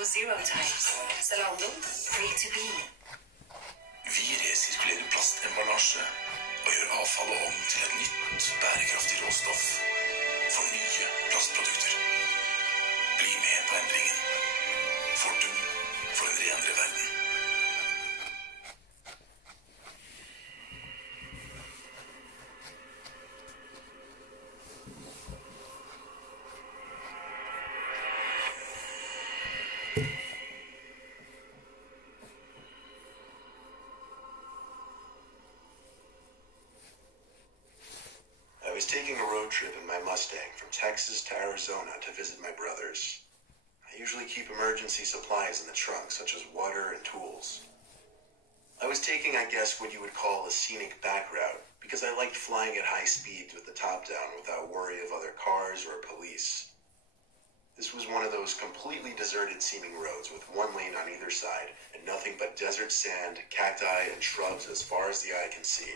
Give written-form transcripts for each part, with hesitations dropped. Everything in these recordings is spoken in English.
og zero times. Zalando, free to be. Vi resirkulerer plastemballasje og gjør avfallet om til et nytt, bærekraftig råstoff for nye plastprodukter. Bli med på endringen. Fortum for en renere verden. I was taking a road trip in my Mustang from Texas to Arizona to visit my brothers. I usually keep emergency supplies in the trunk, such as water and tools. I was taking, I guess, what you would call a scenic back route, because I liked flying at high speeds with the top down without worry of other cars or police. This was one of those completely deserted seeming roads with one lane on either side and nothing but desert sand, cacti, and shrubs as far as the eye can see.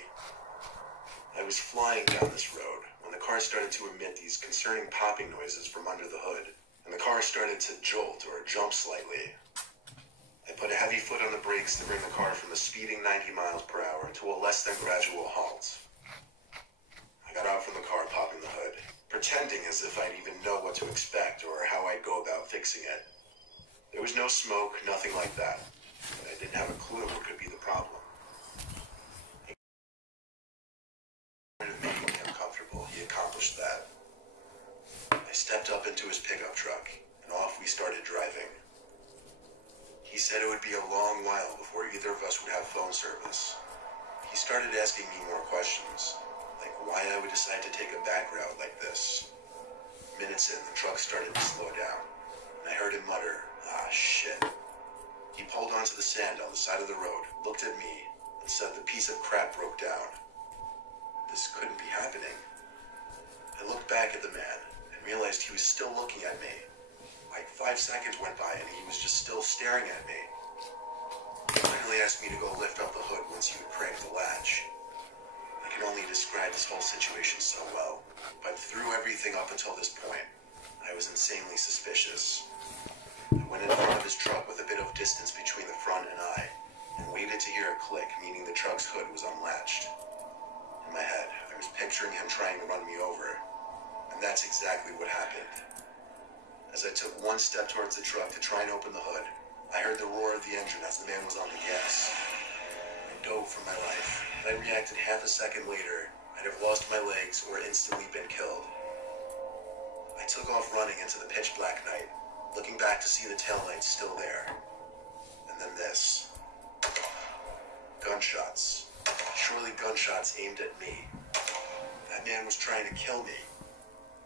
I was flying down this road when the car started to emit these concerning popping noises from under the hood, and the car started to jolt or jump slightly. I put a heavy foot on the brakes to bring the car from a speeding 90 miles per hour to a less than gradual halt. I got out from the car, popping the hood, pretending as if I'd even know what to expect or how I'd go about fixing it. There was no smoke, nothing like that, but I didn't have a clue what could be the problem. Making me uncomfortable, he accomplished that. I stepped up into his pickup truck, and off we started driving. He said it would be a long while before either of us would have phone service. He started asking me more questions, like why I would decide to take a back route like this. Minutes in, the truck started to slow down, and I heard him mutter, "Ah, shit." He pulled onto the sand on the side of the road, looked at me, and said the piece of crap broke down. This couldn't be happening. I looked back at the man and realized he was still looking at me. Like 5 seconds went by and he was just still staring at me. He finally asked me to go lift up the hood once he would crank the latch. I can only describe this whole situation so well, but through everything up until this point, I was insanely suspicious. I went in front of his truck with a bit of distance between the front and I, and waited to hear a click, meaning the truck's hood was unlatched. In my head, I was picturing him trying to run me over, and that's exactly what happened. As I took one step towards the truck to try and open the hood, I heard the roar of the engine as the man was on the gas. I dove for my life. If I reacted half a second later, I'd have lost my legs or instantly been killed. I took off running into the pitch black night, looking back to see the taillights still there. And then this. Gunshots. Surely gunshots aimed at me. That man was trying to kill me.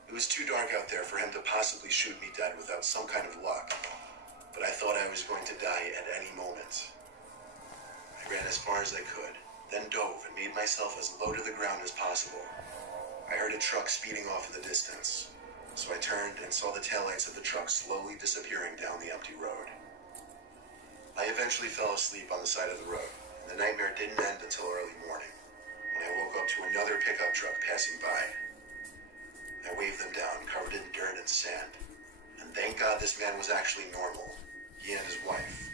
It was too dark out there for him to possibly shoot me dead without some kind of luck, but I thought I was going to die at any moment. I ran as far as I could, then dove and made myself as low to the ground as possible. I heard a truck speeding off in the distance, so I turned and saw the taillights of the truck slowly disappearing down the empty road. I eventually fell asleep on the side of the road, and the nightmare didn't end until early morning, when I woke up to another pickup truck passing by. I waved them down, covered in dirt and sand, and thank God this man was actually normal, he and his wife.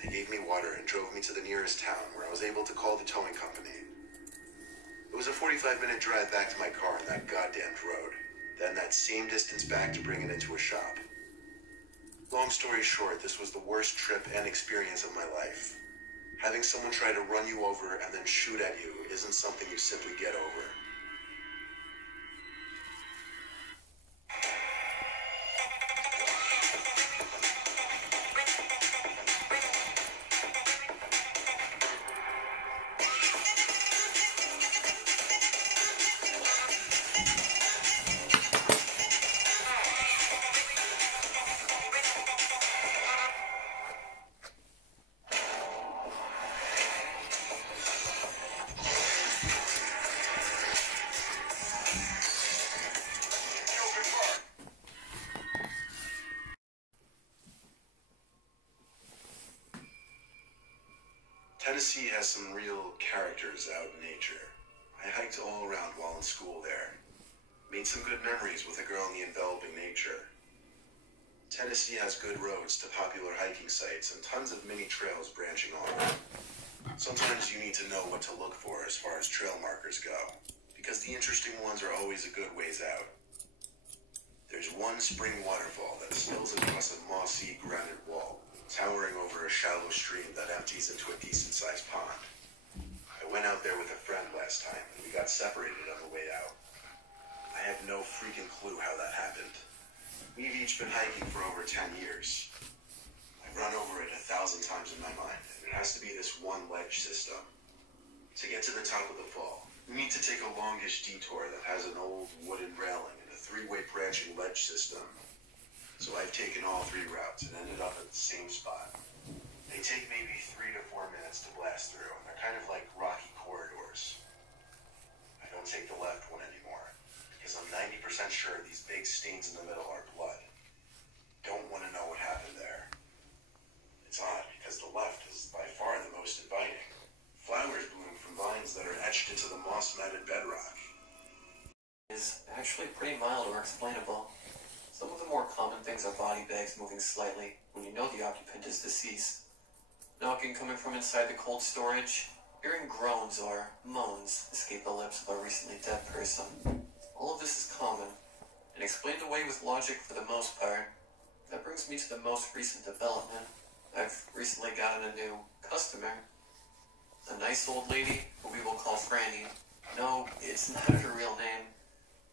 They gave me water and drove me to the nearest town, where I was able to call the towing company. It was a 45-minute drive back to my car on that goddamned road, then that same distance back to bring it into a shop. Long story short, this was the worst trip and experience of my life. Having someone try to run you over and then shoot at you isn't something you simply get over. Tennessee has some real characters out in nature. I hiked all around while in school there. Made some good memories with a girl in the enveloping nature. Tennessee has good roads to popular hiking sites and tons of mini trails branching off. Sometimes you need to know what to look for as far as trail markers go, because the interesting ones are always a good ways out. There's one spring waterfall that spills across a mossy granite wall, towering over a shallow stream that empties into a decent-sized pond. I went out there with a friend last time, and we got separated on the way out. I have no freaking clue how that happened. We've each been hiking for over 10 years. I've run over it 1,000 times in my mind, and it has to be this one ledge system. To get to the top of the fall, we need to take a longish detour that has an old wooden railing and a three-way branching ledge system. So I've taken all three routes and ended up at the same spot. They take maybe 3 to 4 minutes to blast through, and they're kind of like rocky corridors. I don't take the left one anymore, because I'm 90% sure these big stains in the middle are blood. Don't want to know what happened there. It's odd, because the left is by far the most inviting. Flowers bloom from vines that are etched into the moss-matted bedrock. Is actually pretty mild or explainable. Some of the more common things are body bags moving slightly when you know the occupant is deceased, knocking coming from inside the cold storage, hearing groans or moans escape the lips of a recently dead person. All of this is common, and explained away with logic for the most part. That brings me to the most recent development. I've recently gotten a new customer. A nice old lady who we will call Franny. No, it's not her real name,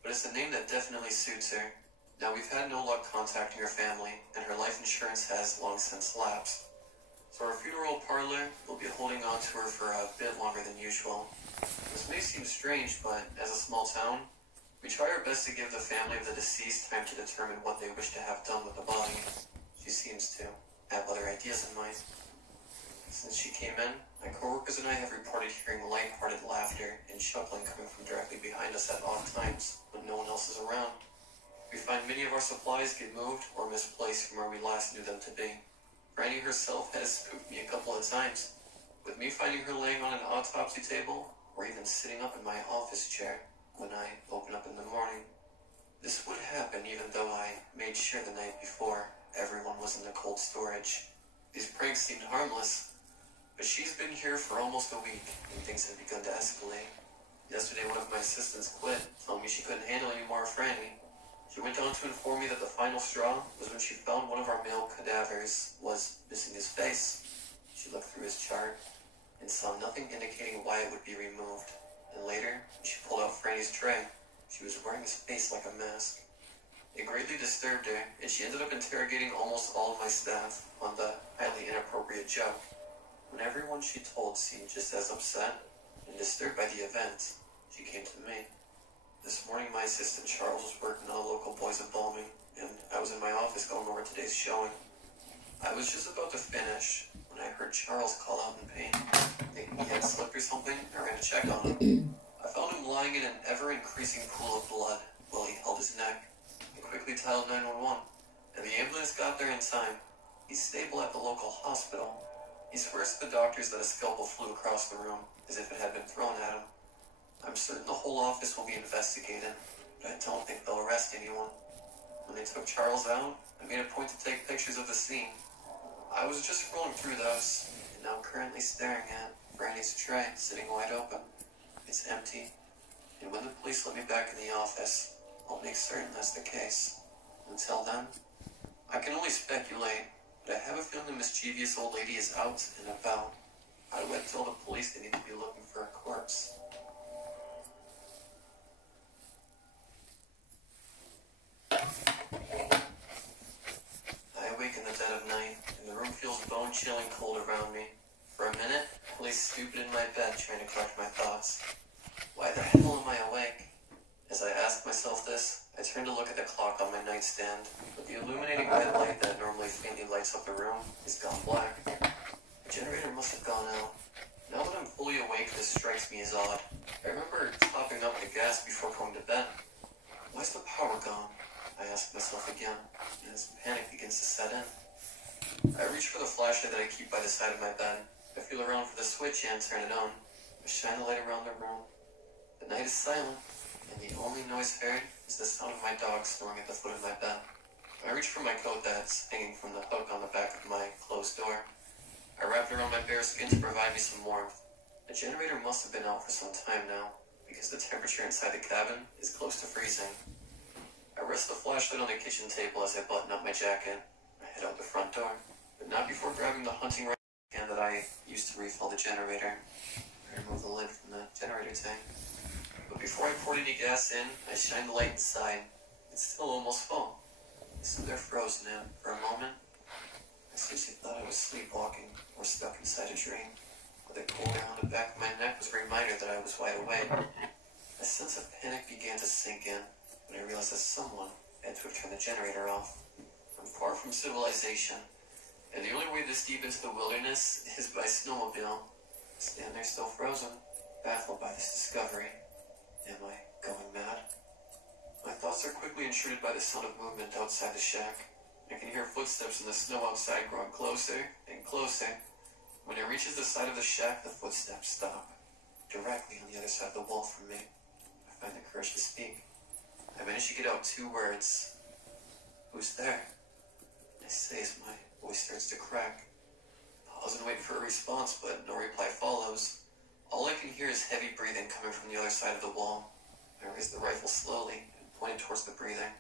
but it's a name that definitely suits her. Now, we've had no luck contacting her family, and her life insurance has long since lapsed. So our funeral parlor will be holding on to her for a bit longer than usual. This may seem strange, but as a small town, we try our best to give the family of the deceased time to determine what they wish to have done with the body. She seems to have other ideas in mind. Since she came in, my coworkers and I have reported hearing light-hearted laughter and chuckling coming from directly behind us at odd times when no one else is around. We find many of our supplies get moved or misplaced from where we last knew them to be. Franny herself has spooked me a couple of times, with me finding her laying on an autopsy table or even sitting up in my office chair when I open up in the morning. This would happen even though I made sure the night before everyone was in the cold storage. These pranks seemed harmless, but she's been here for almost a week and things have begun to escalate. Yesterday one of my assistants quit, telling me she couldn't handle any more of Franny. She went on to inform me that the final straw was when she found one of our male cadavers was missing his face. She looked through his chart and saw nothing indicating why it would be removed. And later, when she pulled out Franny's tray, she was wearing his face like a mask. It greatly disturbed her, and she ended up interrogating almost all of my staff on the highly inappropriate joke. When everyone she told seemed just as upset and disturbed by the event, she came to me. This morning, my assistant Charles was working on a local boys embalming, and I was in my office going over today's showing. I was just about to finish when I heard Charles call out in pain. Thinking he had slipped or something, I ran to check on him. I found him lying in an ever-increasing pool of blood while he held his neck. I quickly dialed 911, and the ambulance got there in time. He's stable at the local hospital. He swears to the doctors that a scalpel flew across the room, as if it had been thrown at him. I'm certain the whole office will be investigated, but I don't think they'll arrest anyone. When they took Charles out, I made a point to take pictures of the scene. I was just scrolling through those, and now I'm currently staring at Franny's tray sitting wide open. It's empty, and when the police let me back in the office, I'll make certain that's the case. Until then, I can only speculate, but I have a feeling the mischievous old lady is out and about. How do I tell the police they need to be looking for a corpse? I awake in the dead of night, and the room feels bone-chilling cold around me. For a minute, I lay stupid in my bed trying to collect my thoughts. Why the hell am I awake? As I ask myself this, I turn to look at the clock on my nightstand, but the illuminating red light that normally faintly lights up the room is gone black. The generator must have gone out. Now that I'm fully awake, this strikes me as odd. I remember topping up the gas before going to bed. Why's the power gone? I ask myself again, and as panic begins to set in. I reach for the flashlight that I keep by the side of my bed. I feel around for the switch and turn it on. I shine a light around the room. The night is silent, and the only noise heard is the sound of my dog snoring at the foot of my bed. I reached for my coat that's hanging from the hook on the back of my closed door. I wrapped it around my bare skin to provide me some warmth. The generator must have been out for some time now, because the temperature inside the cabin is close to freezing. I rest the flashlight on the kitchen table as I button up my jacket. I head out the front door, but not before grabbing the hunting rifle can that I used to refill the generator. I remove the lid from the generator tank. But before I poured any gas in, I shine the light inside. It's still almost full. I stood there frozen, and for a moment, I seriously thought I was sleepwalking or stuck inside a dream. But the cold air on the back of my neck was a reminder that I was wide awake. A sense of panic began to sink in when I realized that someone had to have turned the generator off. I'm far from civilization, and the only way this deep into the wilderness is by snowmobile. I stand there still frozen, baffled by this discovery. Am I going mad? My thoughts are quickly intruded by the sound of movement outside the shack. I can hear footsteps in the snow outside growing closer and closer. When it reaches the side of the shack, the footsteps stop, directly on the other side of the wall from me. I find the courage to speak. I manage to get out 2 words. Who's there? I say as my voice starts to crack. Pause and wait for a response, but no reply follows. All I can hear is heavy breathing coming from the other side of the wall. I raise the rifle slowly and point it towards the breathing.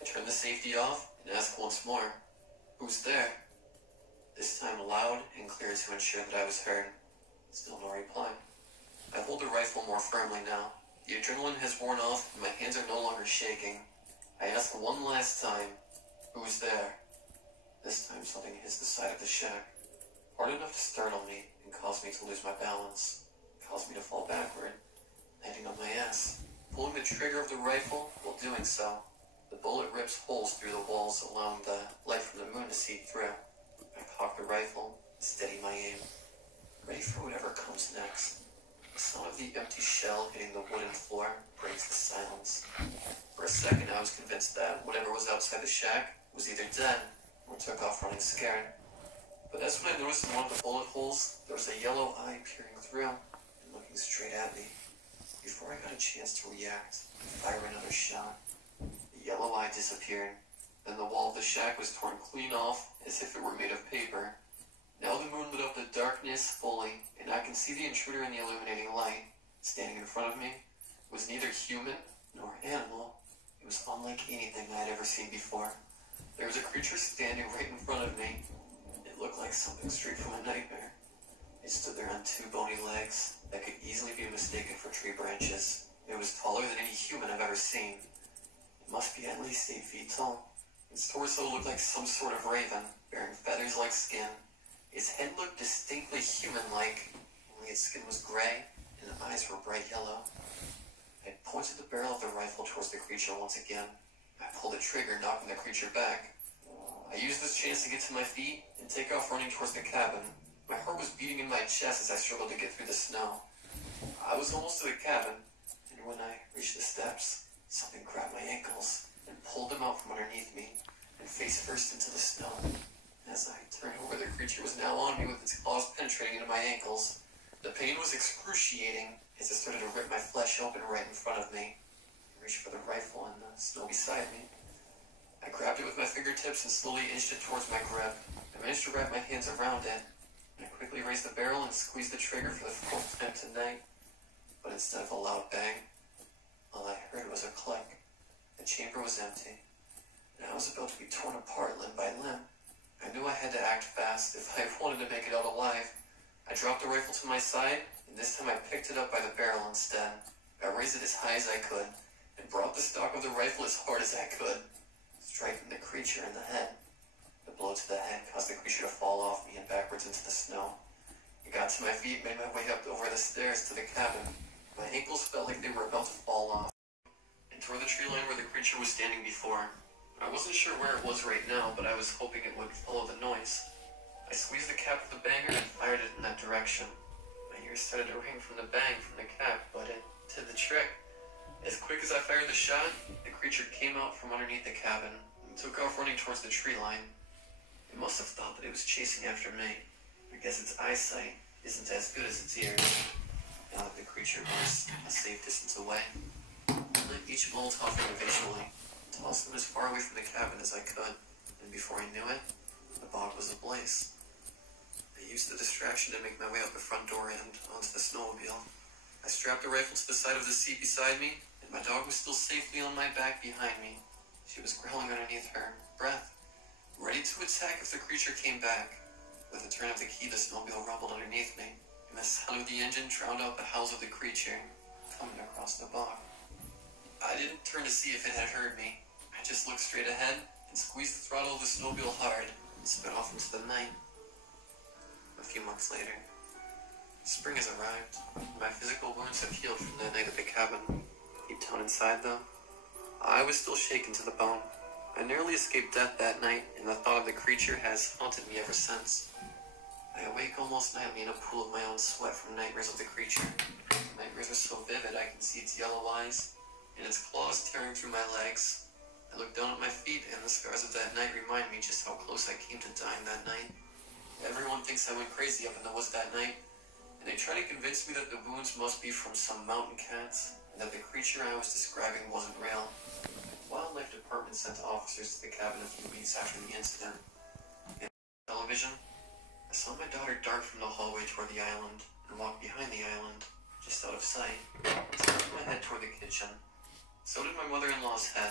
I turn the safety off and ask once more, who's there? This time loud and clear to ensure that I was heard. Still no reply. I hold the rifle more firmly now. The adrenaline has worn off and my hands are no longer shaking. I ask one last time, who's there? This time something hits the side of the shack, hard enough to startle me and cause me to lose my balance. Cause me to fall backward, landing on my ass. Pulling the trigger of the rifle while doing so, the bullet rips holes through the walls, allowing the light from the moon to seep through. I cock the rifle, steady my aim, ready for whatever comes next. The sound of the empty shell hitting the wooden floor breaks the silence. For a second, I was convinced that whatever was outside the shack was either dead or took off running scared. But that's when I noticed in one of the bullet holes, there was a yellow eye peering through and looking straight at me. Before I got a chance to react, I fired another shot. The yellow eye disappeared. Then the wall of the shack was torn clean off as if it were made of paper. Now the moon lit up the darkness fully, and I can see the intruder in the illuminating light. Standing in front of me was neither human nor animal. It was unlike anything I had ever seen before. There was a creature standing right in front of me. It looked like something straight from a nightmare. It stood there on 2 bony legs that could easily be mistaken for tree branches. It was taller than any human I've ever seen. It must be at least 8 feet tall. Its torso looked like some sort of raven, bearing feathers like skin. Its head looked distinctly human-like, only its skin was gray, and the eyes were bright yellow. I pointed the barrel of the rifle towards the creature once again. I pulled the trigger, knocking the creature back. I used this chance to get to my feet and take off running towards the cabin. My heart was beating in my chest as I struggled to get through the snow. I was almost to the cabin, and when I reached the steps, something grabbed my ankles and pulled them out from underneath me and face first into the snow. As I turned over, the creature was now on me with its claws penetrating into my ankles. The pain was excruciating as it started to rip my flesh open right in front of me. I reached for the rifle in the snow beside me. I grabbed it with my fingertips and slowly inched it towards my grip. I managed to wrap my hands around it. I quickly raised the barrel and squeezed the trigger for the 4th time tonight. But instead of a loud bang, all I heard was a click. The chamber was empty, and I was about to be torn apart limb by limb. I knew I had to act fast if I wanted to make it out alive. I dropped the rifle to my side, and this time I picked it up by the barrel instead. I raised it as high as I could, and brought the stock of the rifle as hard as I could, striking the creature in the head. The blow to the head caused the creature to fall off me and backwards into the snow. I got to my feet, made my way up over the stairs to the cabin. My ankles felt like they were about to fall off, and toward the tree line where the creature was standing before. I wasn't sure where it was right now, but I was hoping it would follow the noise. I squeezed the cap of the banger and fired it in that direction. My ears started to ring from the bang from the cap, but it did the trick. As quick as I fired the shot, the creature came out from underneath the cabin and took off running towards the tree line. It must have thought that it was chasing after me. I guess its eyesight isn't as good as its ears. Now that the creature was a safe distance away, I lit each Molotov individually. tossed them as far away from the cabin as I could, and before I knew it, the bog was ablaze. I used the distraction to make my way out the front door and onto the snowmobile. I strapped a rifle to the side of the seat beside me, and my dog was still safely on my back behind me. She was growling underneath her breath, ready to attack if the creature came back. With a turn of the key, the snowmobile rumbled underneath me, and the sound of the engine drowned out the howls of the creature coming across the bog. I didn't turn to see if it had heard me. I just looked straight ahead and squeezed the throttle of the snowmobile hard and sped off into the night. A few months later, spring has arrived. My physical wounds have healed from the night at the cabin. Deep down inside, though, I was still shaken to the bone. I narrowly escaped death that night, and the thought of the creature has haunted me ever since. I awake almost nightly in a pool of my own sweat from nightmares of the creature. The nightmares are so vivid I can see its yellow eyes and its claws tearing through my legs. I look down at my feet, and the scars of that night remind me just how close I came to dying that night. Everyone thinks I went crazy up in the woods that night, and they try to convince me that the wounds must be from some mountain cats, and that the creature I was describing wasn't real. The wildlife department sent officers to the cabin a few weeks after the incident. In television, I saw my daughter dart from the hallway toward the island, and walk behind the island, just out of sight. I turned my head toward the kitchen. So did my mother-in-law's head,